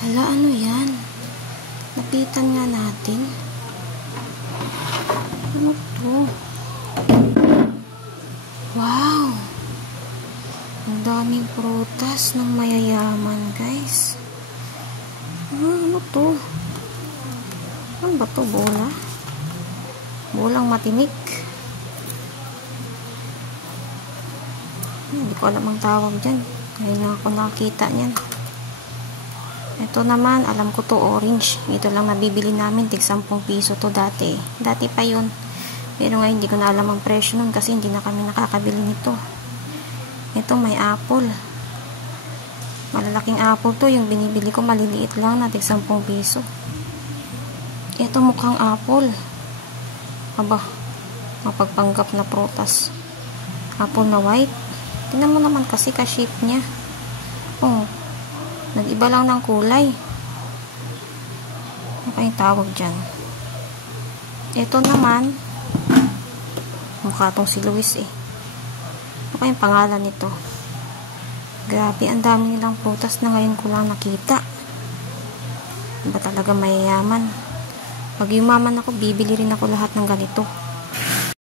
Hala, ano yan? Lapitan nga natin. Ano to? Wow! Ang daming prutas ng mayayaman, guys. Ano to? Ano ba to? Bola? Bolang matinik. Hindi ko alam ang tawag dyan. Ngayon lang ako nakakita niyan. Ito naman, alam ko to, orange. Ito lang nabibili namin, tig 10 piso to dati. Dati pa yun. Pero ngayon, hindi ko na alam ang presyo nun kasi hindi na kami nakakabili nito. Ito, may apple. Malalaking apple to. Yung binibili ko, maliliit lang na tig 10 piso. Ito, mukhang apple. Aba, mapagpanggap na prutas. Apple na white. Tingnan mo naman kasi ka-shape niya. Oh, nag-iba lang ng kulay. Ano kayong tawag dyan? Ito naman, mukha tong si Luis eh. Ano kayong pangalan nito? Grabe, ang dami nilang prutas na ngayon ko lang nakita. Ba talaga mayayaman? Pag yumaman ako, bibili rin ako lahat ng ganito.